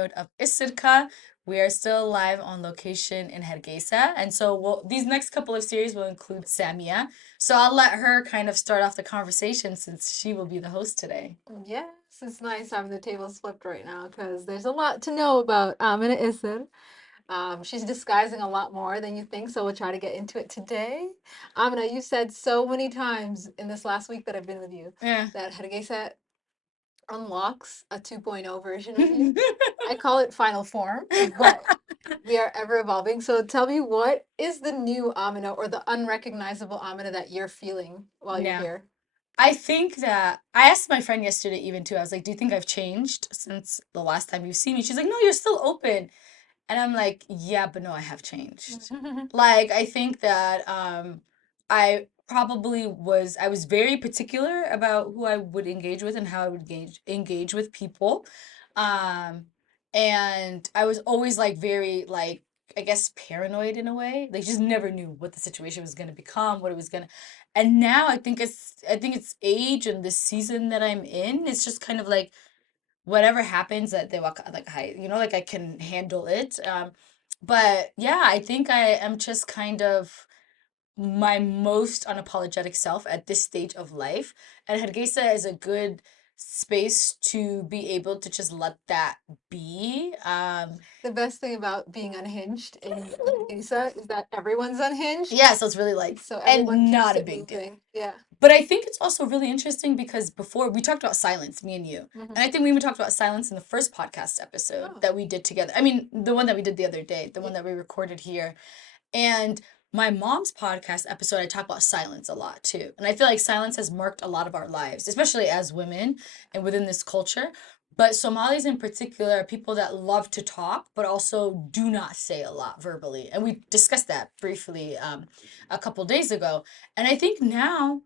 episode of ISIRKA. We are still live on location in Hargeisa, and so these next couple of series will include Samiya. So I'll let her kind of start off the conversation since she will be the host today. Yes, it's nice having the tables flipped right now because there's a lot to know about Amina Isir. She's disguising a lot more than you think, so we'll try to get into it today. Amina, you said so many times in this last week that I've been with you Yeah. that Hargeisa unlocks a 2.0 version of you. I call it final form, but we are ever evolving. So tell me, what is the new Amina or the unrecognizable Amina that you're feeling while you're Yeah. here? I think that I asked my friend yesterday even too. I was like, "Do you think I've changed since the last time you've seen me?" She's like, "No, you're still open." And I'm like, "Yeah, but no, I have changed." Like I think that I was very particular about who I would engage with and how I would engage with people. Um and I was always like very like I guess paranoid in a way. Like just never knew what the situation was gonna become, what it was gonna and now I think it's age and the season that I'm in. It's just kind of like whatever happens that they walk like like I can handle it. But yeah, I think I am just kind of my most unapologetic self at this stage of life. And Hargeisa is a good space to be able to just let that be. The best thing about being unhinged in Hargeisa is that everyone's unhinged, Yeah, so it's really like, so everyone and keeps not a it big deal. moving. Yeah. But I think it's also really interesting because before we talked about silence, me and you. Hmm. And I think we even talked about silence in the first podcast episode Oh, that we did together. I mean, the one that we did the other day, the yeah. one that we recorded here. And my mom's podcast episode, I talk about silence a lot too. And I feel like silence has marked a lot of our lives, especially as women and within this culture. But Somalis in particular are people that love to talk, but also do not say a lot verbally. And we discussed that briefly a couple days ago. And I think now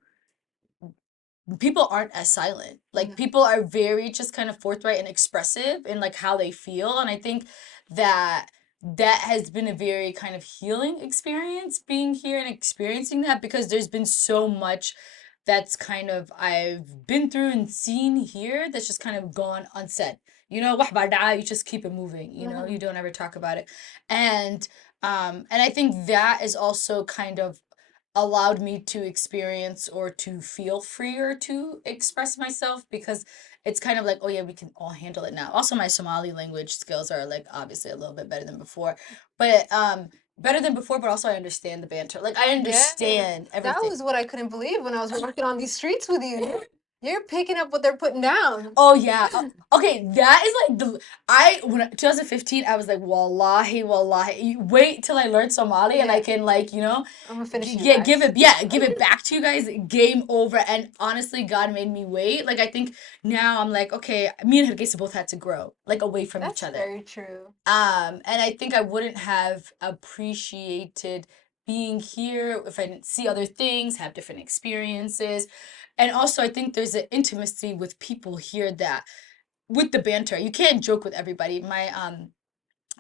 people aren't as silent. Like No. people are very just kind of forthright and expressive in like how they feel. And I think that that has been a very kind of healing experience being here and experiencing that because there's been so much that's kind of I've been through and seen here that's just kind of gone unsaid. You know, you just keep it moving, you know, Hmm. you don't ever talk about it. And I think that is also kind of allowed me to experience or to feel freer to express myself because it's kind of like, oh yeah, we can all handle it now. Also, my Somali language skills are like obviously a little bit better than before, but better than before, but also I understand the banter. Like I Yeah. understand That everything. was what I couldn't believe when I was walking on these streets with you. You're picking up what they're putting down. Oh yeah. Okay, that is like the I when 2015 I was like wallahi wait till I learn Somali and I Yeah, can like, you know, I'm gonna finish you yeah, guys. give it back to you guys. Game over. And honestly, God made me wait. Like I think now I'm like, okay, me and Hargeisa both had to grow like away from each That's other. very true. And I think I wouldn't have appreciated being here if I didn't see other things, have different experiences. And also I think there's an intimacy with people here that with the banter, you can't joke with everybody.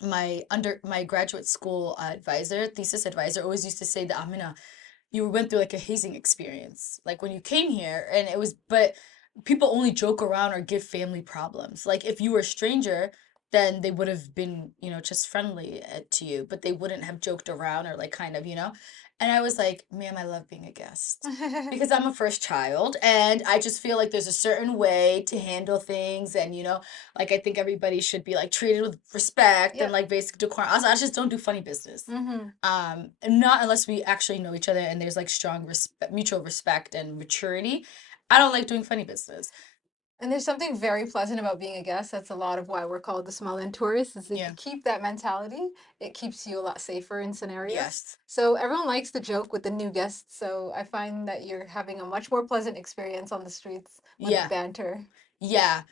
My graduate school advisor, thesis advisor, always used to say that Amina, you went through like a hazing experience, like when you came here, and it was, but people only joke around or give family problems. Like if you were a stranger, then they would have been, you know, just friendly to you, but they wouldn't have joked around or like kind of, you know. And I was like, ma'am, I love being a guest because I'm a first child and I just feel like there's a certain way to handle things and you know like I think everybody should be like treated with respect and Yep. like basic decorum. Also, I just don't do funny business. Hmm. And not unless we actually know each other and there's like strong respect, mutual respect and maturity. I don't like doing funny business. And there's something very pleasant about being a guest. That's a lot of why we're called the Somaliland Tourists. Is if Yeah. you keep that mentality, it keeps you a lot safer in scenarios. Yes. So everyone likes to joke with the new guests. So I find that you're having a much more pleasant experience on the streets with the Yeah. banter. Yeah.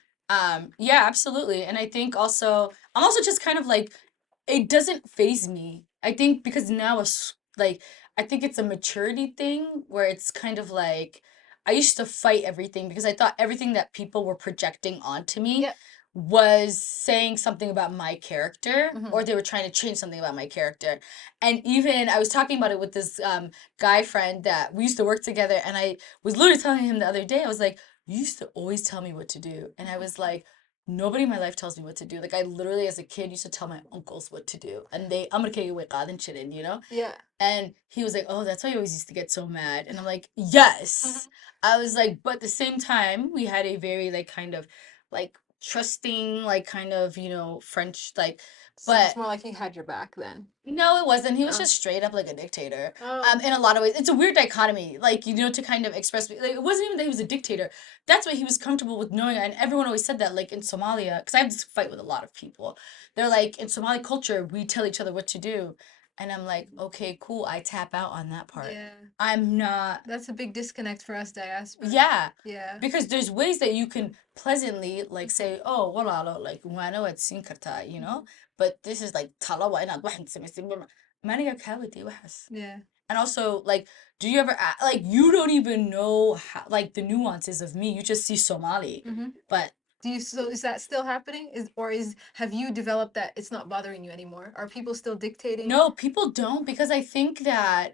Yeah, absolutely. And I think also I'm also just kind of like it doesn't phase me. I think because now it's like I think it's a maturity thing where it's kind of like I used to fight everything because I thought everything that people were projecting onto me Yep. was saying something about my character Hmm. or they were trying to change something about my character. And even I was talking about it with this guy friend that we used to work together and I was literally telling him the other day I was like you used to always tell me what to do. And I was like, nobody in my life tells me what to do. Like I literally as a kid used to tell my uncles what to do. And they I'm gonna you know? Yeah. And he was like, "Oh, that's why you always used to get so mad." And I'm like, "Yes." I was like, but at the same time, we had a very like kind of like trusting, like kind of, French like So it's but more like he had your back then. no, it wasn't. He was Oh. just straight up like a dictator. Oh. In a lot of ways. It's a weird dichotomy, like, to kind of express like it wasn't even that he was a dictator. That's what he was comfortable with knowing. And everyone always said that, like in Somalia, because I have this fight with a lot of people. They're like, in Somali culture, we tell each other what to do. And I'm like, okay, cool. I tap out on that part. Yeah. I'm not, That's a big disconnect for us diaspora. yeah. Yeah. Because there's ways that you can pleasantly like say, oh, wala like wano at sinkarta, Mhm. But this is like talawa inad waxan samaysay maniga kawati waxas. Yeah. And also, like, do you ever like you don't even know how, like the nuances of me. You just see Somali, Hmm. but Do you, so is that still happening? Have you developed that it's not bothering you anymore? Are people still dictating? no, people don't because I think that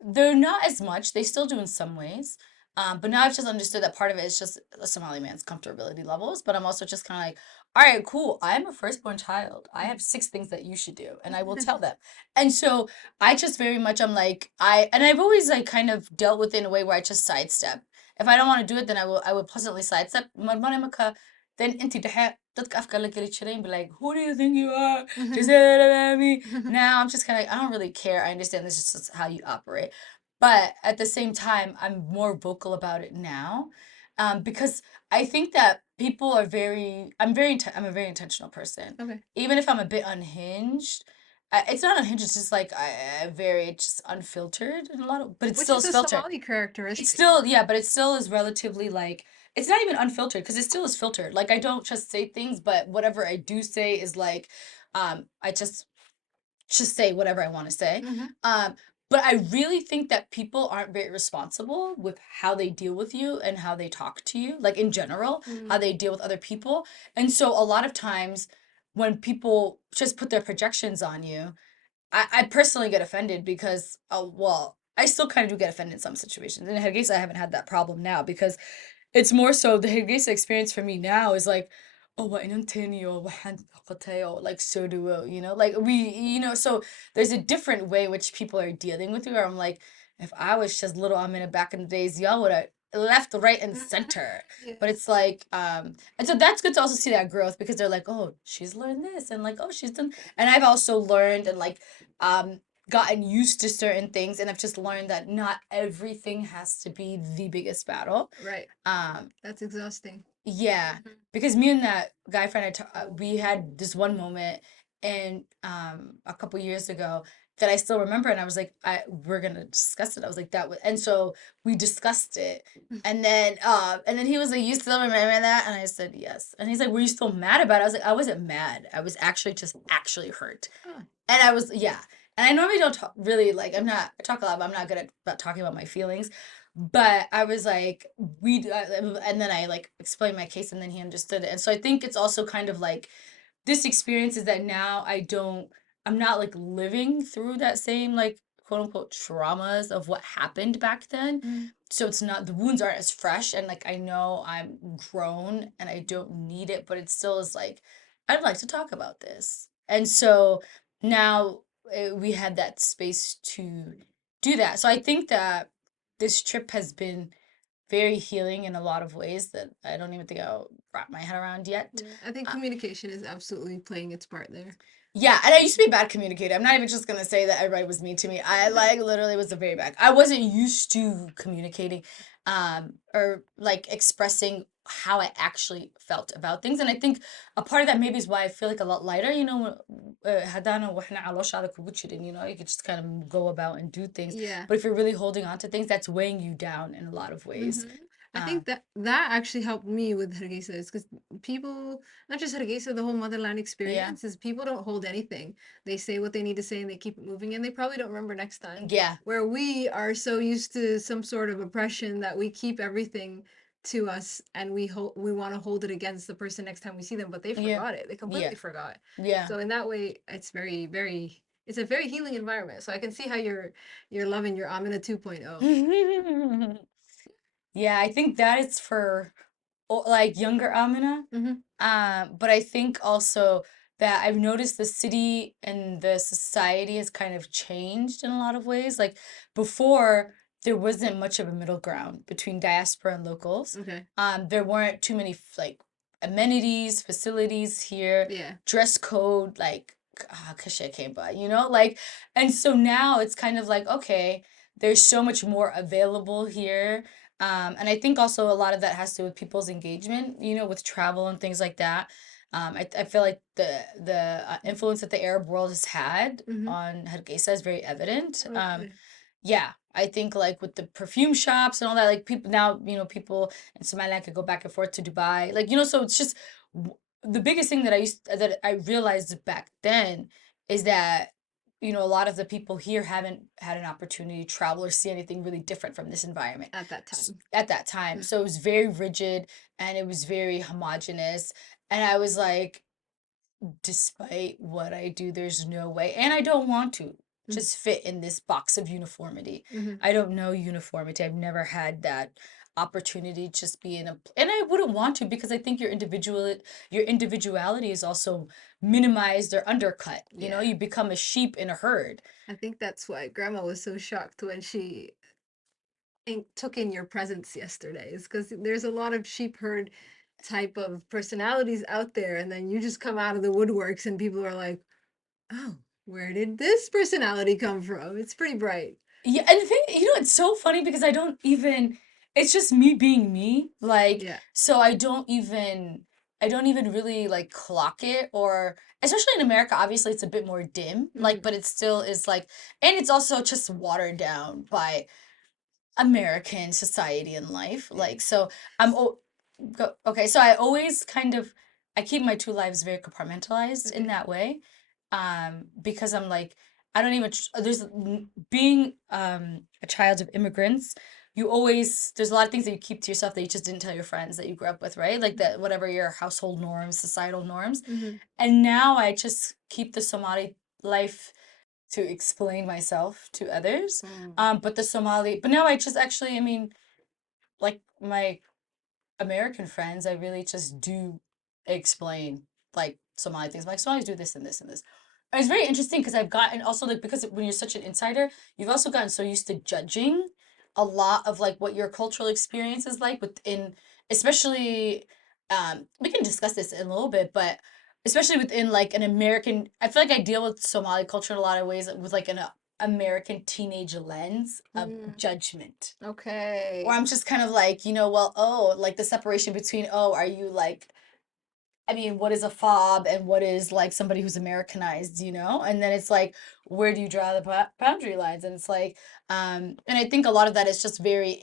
they're not as much. They still do in some ways. But now I've just understood that part of it is just a Somali man's comfortability levels. But I'm also just kind of like, all right, cool. I am a firstborn child. I have six things that you should do, and I will tell them. And so I just very much, I'm like, and I've always like kind of dealt with it in a way where I just sidestep. If I don't want to do it, then I will pleasantly sidestep. Then inti dhexe dadka afka la geli jiray and be like, who do you think you are? Just say that about me. Now I'm just kind of, I don't really care. I understand this is just how you operate. But at the same time, I'm more vocal about it now. Because I think that people are I'm a very intentional person. Okay. Even if I'm a bit unhinged, it's not unhinged, it's just like I very just unfiltered in a lot of, but it Which still is is a filtered. Somali It's characteristic. still, yeah, but it still is relatively like, it's not even unfiltered because it still is filtered. Like I don't just say things, but whatever I do say is like, I just say whatever I want to say. Hmm. Um, but I really think that people aren't very responsible with how they deal with you and how they talk to you, like in general, how Mm. they deal with other people. And so a lot of times when people just put their projections on you, I personally get offended because, well, I still kind of do get offended in some situations. In Hargeisa, I haven't had that problem now because it's more so the Hargeisa experience for me now is like, oh, what inantenio, like so do like so there's a different way which people are dealing with you. Where I'm like, if I was just little Amina back in the days, y'all would have left, right, and center. Yeah. But it's like, and so that's good to also see that growth because they're like, oh, she's learned this, and like, oh, she's done, and I've also learned and like, gotten used to certain things, and I've just learned that not everything has to be the biggest battle. Right. Um, That's exhausting. yeah, Mhm. because me and that guy friend, we had this one moment, and a couple years ago that I still remember, and I was like, we're gonna discuss it. I was like, and so we discussed it, and then he was like, you still remember that? And I said, yes. And he's like, were you still mad about it? I was like, I wasn't mad. I was actually just actually hurt, Oh. and I was, yeah. And I normally don't talk really like I talk a lot, but I'm not good at about talking about my feelings. But I was like, and then I like explained my case, and then he understood it. And so I think it's also kind of like this experience is that now I'm not like living through that same like quote unquote traumas of what happened back then. Mm. So it's not, the wounds aren't as fresh, and like I know I'm grown and I don't need it, but it still is like, I'd like to talk about this. And so now we had that space to do that. So I think that this trip has been very healing in a lot of ways that I don't even think I'll wrap my head around yet. Yeah. I think Uh, communication is absolutely playing its part there. yeah, and I used to be a bad communicator. I'm not even just gonna say that everybody was mean to me. I like literally was a very bad. I wasn't used to communicating, or like expressing how I actually felt about things. And I think a part of that maybe is why I feel like a lot lighter. Hadana وإحنا على وش هذا كوبوتشي, you could just kind of go about and do things. Yeah. But if you're really holding on to things, that's weighing you down in a lot of ways. Hmm. I Uh, think that actually helped me with Hargeisa is because people, not just Hargeisa, the whole motherland yeah, experience is people don't hold anything. They say what they need to say and they keep it moving and they probably don't remember next time. yeah, Where we are so used to some sort of oppression that we keep everything to us and we want to hold it against the person next time we see them, but they yeah, forgot it. They yeah, completely forgot. yeah. So in that way, it's very, very, it's a very healing environment. So I can see how you're loving your Amina 2.0. Yeah, I think that is for like younger Amina. Mm-hmm. But I think also that I've noticed the city and the society has kind of changed in a lot of ways. Like before, there wasn't much of a middle ground between diaspora and locals. Okay. There weren't too many like amenities, facilities here, Yeah. dress code, like kashe kemba, like, and so now it's kind of like, okay, there's so much more available here. And I think also a lot of that has to do with people's engagement, with travel and things like that. I feel like the influence that the Arab world has had Mm-hmm. on Hargeisa is very evident. Okay. Yeah, I think like with the perfume shops and all that, like people now, people in Somaliland could go back and forth to Dubai, like, so it's just the biggest thing that I realized back then is that, a lot of the people here haven't had an opportunity to travel or see anything really different from this environment At that time. at that time. Mm. So it was very rigid and it was very homogenous. And I was like, despite what I do, there's no way, and I don't want to Mm. just fit in this box of uniformity. Mm-hmm. I don't know uniformity. I've never had that opportunity to just be and I wouldn't want to because I think your individuality is also minimized or undercut. Yeah. You become a sheep in a herd. I think that's why Grandma was so shocked when she took in your presence yesterday, is because there's a lot of sheep herd type of personalities out there, and then you just come out of the woodworks, and people are like, "Oh, where did this personality come from?" It's pretty bright. Yeah, and the thing, it's so funny because it's just me being me. Like, Yeah. so I don't even really like clock it, or especially in America, obviously it's a bit more dim, Mm-hmm. like, but it still is like, and it's also just watered down by American society and life. Yeah. Like, so I'm okay, so I always I keep my two lives very compartmentalized in Okay. that way. Because I'm like, I don't even being a child of immigrants, there's a lot of things that you keep to yourself that you just didn't tell your friends that you grew up with, right? Like that, whatever your household norms, societal norms. Mm-hmm. And now I just keep the Somali life to explain myself to others. Mm. But now I just actually, I mean, like my American friends, I really just do explain like Somali things. Like Somalis do this and this and this. And it's very interesting because I've gotten also like, because when you're such an insider, you've also gotten so used to judging a lot of like what your cultural experience is like within, especially, we can discuss this in a little bit, but especially within like an American, I feel like I deal with Somali culture in a lot of ways with like an American teenage lens of Mm. judgment. Or Okay. I'm just kind of like, well, oh, like the separation between, oh, are you like, I mean, what is a fob and what is like somebody who's Americanized, And then it's like, where do you draw the boundary lines? And it's like, and I think a lot of that is just very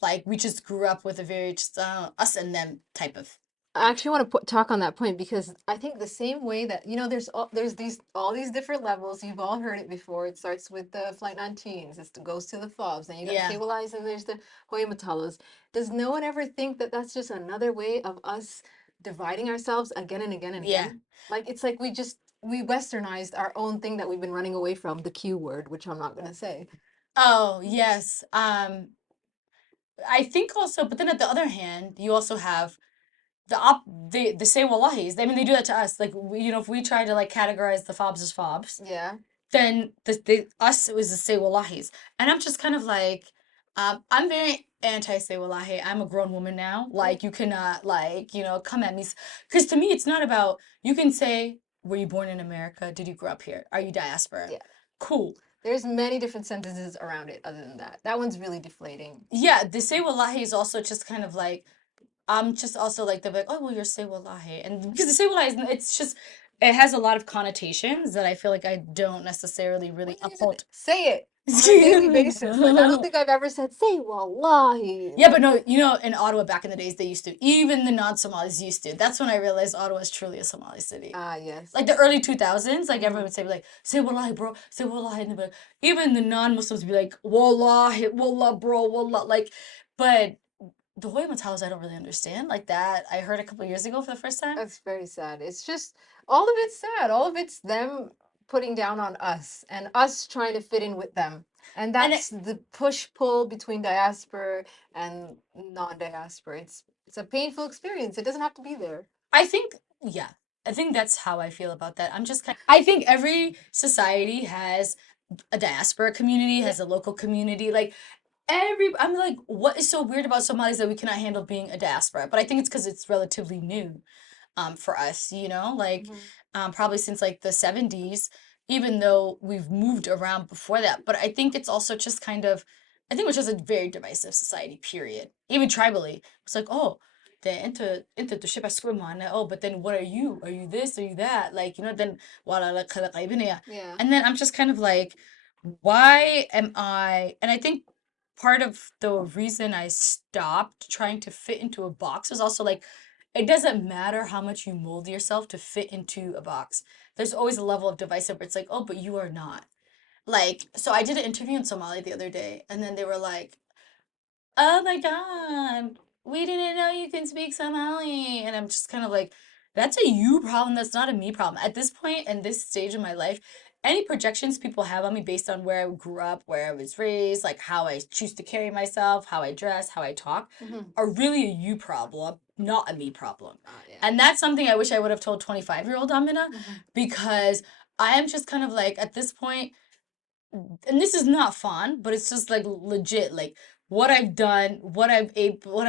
like we just grew up with a very just us and them type of. I actually want to talk on that point because I think the same way that there's all these different levels. You've all heard it before. It starts with the flight 19s. It goes to the fobs. Then you got Yeah. stabilized, and there's the hoyamatalas. Does no one ever think that that's just another way of us dividing ourselves again and again and Yeah. again? Like it's like we westernized our own thing that we've been running away from, the Q word, which I'm not gonna say. Oh, yes. I think also, but then at the other hand, you also have the say wallahis. I mean, they do that to us. Like if we try to like categorize the fobs as fobs, Yeah. then the us it was the say wallahis, and I'm just kind of like, I'm very anti say wallahi. I'm a grown woman now. Mm. Like you cannot like come at me, because to me it's not about, you can say, were you born in America? Did you grow up here? Are you diaspora? Yeah. Cool. There's many different sentences around it other than that. That one's really deflating. Yeah, the say wallahi is also just kind of like, I'm just also like, they're like, oh well, you're say wallahi, and because the say wallahi it's just, it has a lot of connotations that I feel like I don't necessarily We really don't even uphold. say it on a daily basis. Like I don't think I've ever said say wallahi. Yeah, but no, in Ottawa back in the days they used to. Even the non-Somalis used to. That's when I realized Ottawa is truly a Somali city. Ah, yes. Like the early 2000s, like everyone Mm. would say wallahi, bro, say wallahi, and even the non-Muslims would be like, wallahi, wallah, bro, wallah, like, but the Hoy Mataos I don't really understand. Like that, I heard a couple years ago for the first time. That's very sad. It's just all of it's sad. All of it's them putting down on us and us trying to fit in with them. And And that's the push pull between diaspora and non-diaspora. It's a painful experience. It doesn't have to be there. I think, yeah, I think that's how I feel about that. I'm just kind I think every society has a diaspora community, Yeah. has a local community. Like I'm like, what is so weird about Somalis that we cannot handle being a diaspora? But I think it's because it's relatively new for us, you know, like Mhm. probably since like the 70s, even though we've moved around before that. But I think it's also just kind of, I think it was just a very divisive society, period. Even tribally. It's like, oh, the into the ship oh, but then what are you? Are you this? Are you that? Like, you know, then wala la kala qaybina. Yeah. And then I'm just kind of like, why am I? And I think part of the reason I stopped trying to fit into a box was also like, it doesn't matter how much you mold yourself to fit into a box. There's always a level of divisive where it's like, oh, but you are not. Like, so I did an interview in Somali the other day, and then they were like, oh my God, we didn't know you can speak Somali. And I'm just kind of like, that's a you problem. That's not a me problem. At this point and this stage of my life, any projections people have on me based on where I grew up, where I was raised, like how I choose to carry myself, how I dress, how I talk, Hmm. are really a you problem, not a me problem. Yeah. And that's something I wish I would have told 25-year-old Amina, Hmm. because I am just kind of like, at this point, and this is not fun, but it's just like legit, like what I've done, what I'm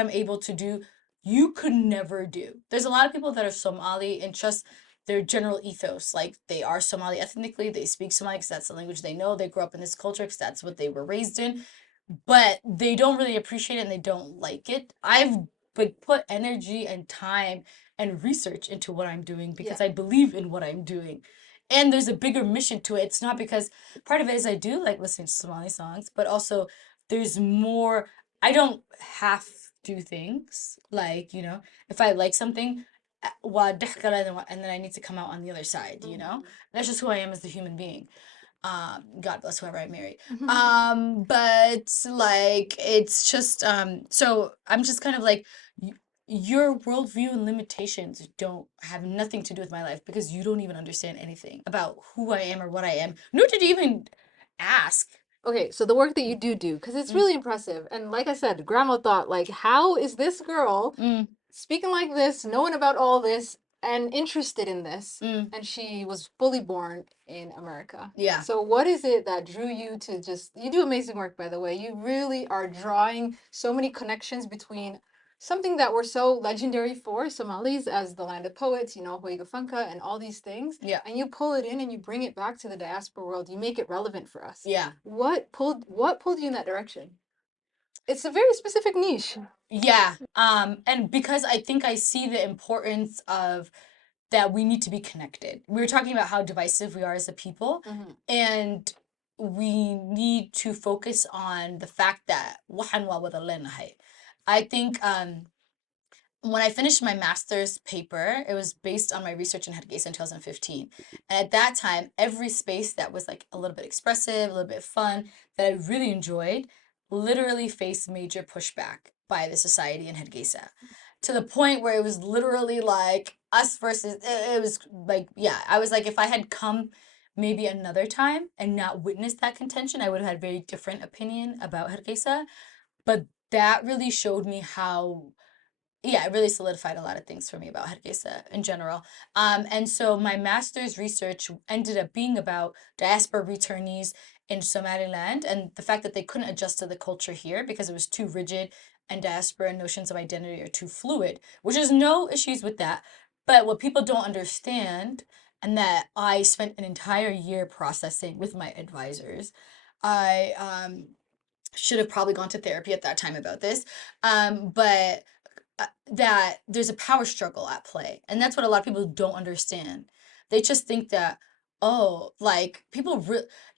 able to do, you could never do. There's a lot of people that are Somali and just their general ethos, like they are Somali ethnically, they speak Somali because that's the language they know, they grew up in this culture because that's what they were raised in, but they don't really appreciate it and they don't like it. I've like put energy and time and research into what I'm doing Yeah. because I believe in what I'm doing. And there's a bigger mission to it. It's not because part of it is I do like listening to Somali songs, but also there's more. I don't half do things like, you know, if I like something, and then I need to come out on the other side, you know? Hmm. That's just who I am as a human being. God bless whoever I marry. Hmm. But like it's just so I'm just kind of like your worldview and limitations don't have nothing to do with my life because you don't even understand anything about who I am or what I am, nor did you even ask. Okay, so the work that you do, because it's Mm, really impressive. And like I said, grandma thought, like, how is this girl mm, speaking like this, knowing about all this, and interested in this? mm, And she was fully born in America. yeah, So what is it that drew you to just, you do amazing work, by the way. You really are drawing so many connections between something that we're so legendary for, Somalis as the land of poets, you know, Hoyga Funka and all these things, yeah, and you pull it in and you bring it back to the diaspora world. You make it relevant for us. yeah, What pulled you in that direction? It's a very specific niche. yeah. And because I think I see the importance of that we need to be connected. We were talking about how divisive we are as a people, Hmm. and we need to focus on the fact that waxan waa wada leenahay. I think when I finished my master's paper, it was based on my research in Hargeisa in 2015. And at that time, every space that was like a little bit expressive, a little bit fun, that I really enjoyed, literally faced major pushback by the society in Hargeisa. To the point where it was literally like us versus, it was like, yeah, I was like, if I had come maybe another time and not witnessed that contention, I would have had a very different opinion about Hargeisa. But that really showed me how, yeah, it really solidified a lot of things for me about Hargeisa in general. And so my master's research ended up being about diaspora returnees in Somaliland and the fact that they couldn't adjust to the culture here because it was too rigid and diaspora notions of identity are too fluid, which is no issues with that. But what people don't understand, and that I spent an entire year processing with my advisors, I should have probably gone to therapy at that time about this. But that there's a power struggle at play. And that's what a lot of people don't understand. They just think that, oh, like people,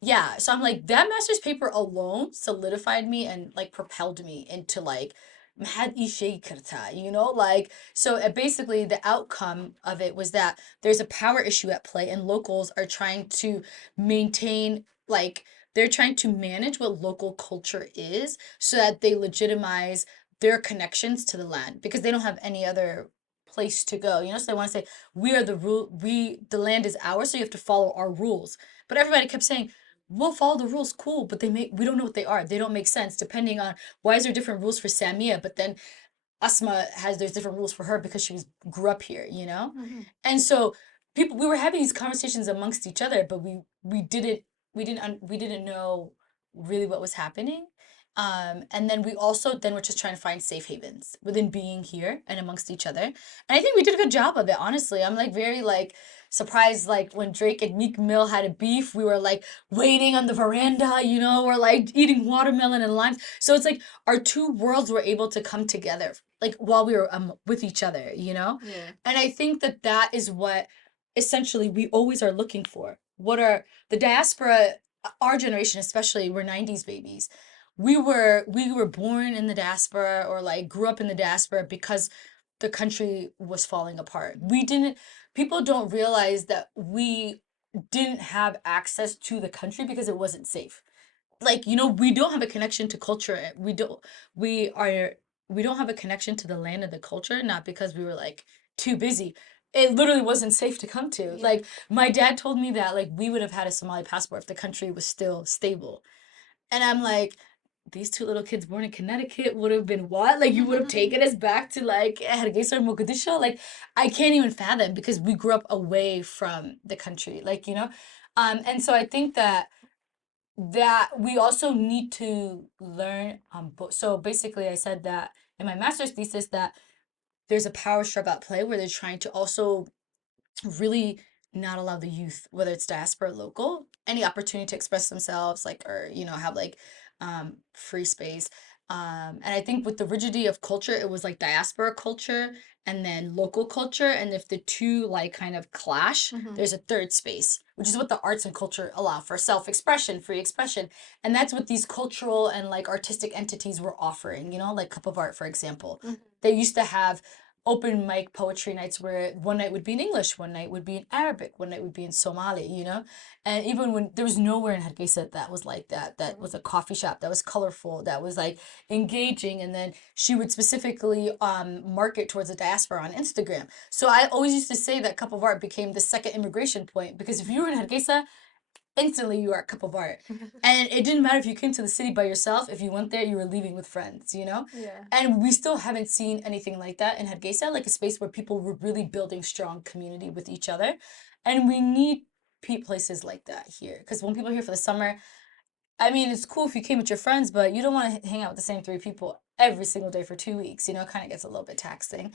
yeah. So I'm like, that master's paper alone solidified me and like propelled me into like, "Mahad ii sheegi kartaa," you know, like so basically the outcome of it was that there's a power issue at play and locals are trying to maintain like they're trying to manage what local culture is so that they legitimize their connections to the land because they don't have any other place to go. You know, so they want to say, we are the rule, the land is ours, so you have to follow our rules. But everybody kept saying, we'll follow the rules, cool, but we don't know what they are. They don't make sense depending on why is there different rules for Samiya, but then Asma there's different rules for her because grew up here, Hmm. and so we were having these conversations amongst each other, but we didn't know really what was happening. And then we're just trying to find safe havens within being here and amongst each other. And I think we did a good job of it, honestly. I'm like very like surprised, like when Drake and Meek Mill had a beef, we were like waiting on the veranda, we're like eating watermelon and limes. So it's like our two worlds were able to come together like while we were with each other, Yeah. and I think that that is what essentially we always are looking for. What are the diaspora, our generation especially, we're 90s babies. We were born in the diaspora or like grew up in the diaspora because the country was falling apart. We didn't People don't realize that we didn't have access to the country because it wasn't safe. Like, we don't have a connection to culture. We are we don't have a connection to the land and the culture, not because we were like too busy. It literally wasn't safe to come to. Yeah. Like my dad told me that like we would have had a Somali passport if the country was still stable. And I'm like, these two little kids born in Connecticut would have been what? Like you would have taken us back to like Hargeisa or Mogadishu? Like I can't even fathom because we grew up away from the country. Like, and so I think that we also need to learn so basically I said that in my master's thesis that there's a power struggle at play where they're trying to also really not allow the youth, whether it's diaspora or local, any opportunity to express themselves, like, or, have like free space. And I think with the rigidity of culture, it was like diaspora culture and then local culture. And if the two like kind of clash, Hmm. there's a third space, which is what the arts and culture allow for self-expression, free expression. And that's what these cultural and like artistic entities were offering, like Cup of Art, for example. Hmm. They used to have open mic poetry nights where one night would be in English, one night would be in Arabic, one night would be in Somali, And even when there was nowhere in Hargeisa that was like that, that was a coffee shop that was colorful, that was like engaging. And then she would specifically market towards the diaspora on Instagram. So I always used to say that Cup of Art became the second immigration point because if you were in Hargeisa, instantly you are a Cup of Art. And it didn't matter if you came to the city by yourself, if you went there, you were leaving with friends. Yeah. And we still haven't seen anything like that in Hargeisa, like a space where people were really building strong community with each other. And we need places like that here. Because when people are here for the summer, I mean, it's cool if you came with your friends, but you don't want to hang out with the same three people every single day for 2 weeks. It kind of gets a little bit taxing.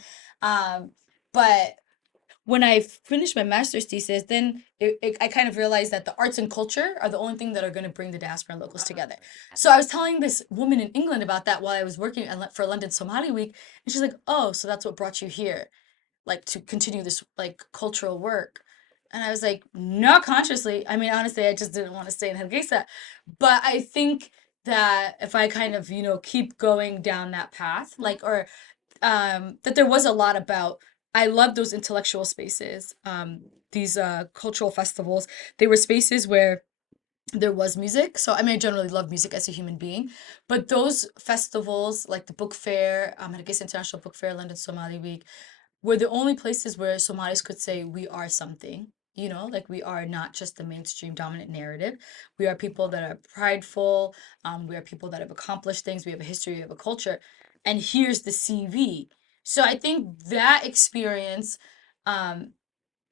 But when I finished my master's thesis, then I kind of realized that the arts and culture are the only thing that are going to bring the diaspora and locals together. So I was telling this woman in England about that while I was working for London Somali Week, and she's like, "Oh, so that's what brought you here, like to continue this like cultural work." And I was like, "Not consciously. I mean, honestly, I just didn't want to stay in Hargeisa." But I think that if I kind of keep going down that path, like or that there was a lot about. I love those intellectual spaces. These cultural festivals. They were spaces where there was music. So I mean, I generally love music as a human being, but those festivals, like the book fair, I guess International Book Fair, London Somali Week, were the only places where Somalis could say we are something. Like we are not just the mainstream dominant narrative. We are people that are prideful. We are people that have accomplished things. We have a history, we have a culture. And here's the CV. So I think that experience um,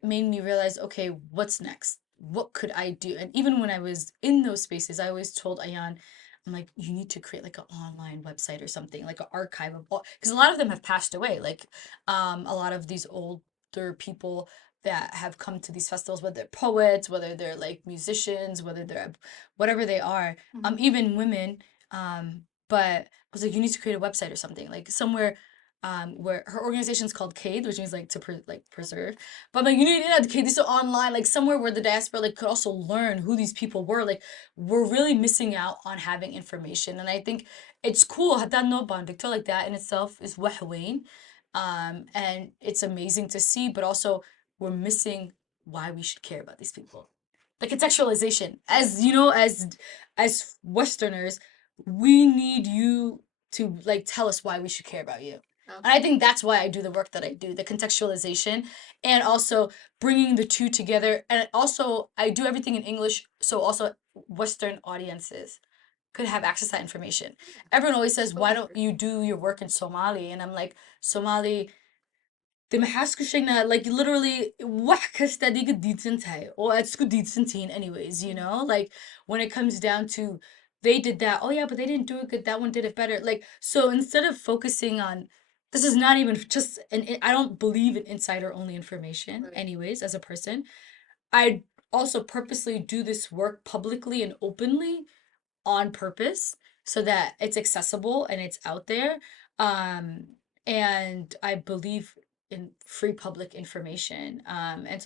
made me realize, okay, what's next? What could I do? And even when I was in those spaces, I always told Ayan, I'm like, you need to create like an online website or something, like an archive of all, because a lot of them have passed away. Like, a lot of these older people that have come to these festivals, whether they're poets, whether they're like musicians, whether they're whatever they are, Hmm. even women. But I was like, you need to create a website or something, like somewhere where her organization's called CADE, which means like to preserve. But I'm like, you need to educate this online, like somewhere where the diaspora like could also learn who these people were. Like we're really missing out on having information. And I think it's cool. Hatta no bandikto like that in itself is wahwain. And it's amazing to see, but also we're missing why we should care about these people. The contextualization. Yeah. As Westerners, we need you to like tell us why we should care about you. And I Okay. think that's why I do the work that I do, the contextualization and also bringing the two together. And also, I do everything in English, so also Western audiences could have access to that information. Everyone always says, why don't you do your work in Somali? And I'm like, Somali, di maxaa isku sheegnaa, like literally wax kasta adiga diidsan tahay oo aad isku diidsan tihiin anyways, you know? Like when it comes down to they did that, oh yeah, but they didn't do it good, that one did it better. Like so instead of focusing on this is not even just I don't believe in insider only information Right. anyways as a person. I also purposely do this work publicly and openly on purpose so that it's accessible and it's out there. Um, and I believe in free public information. And so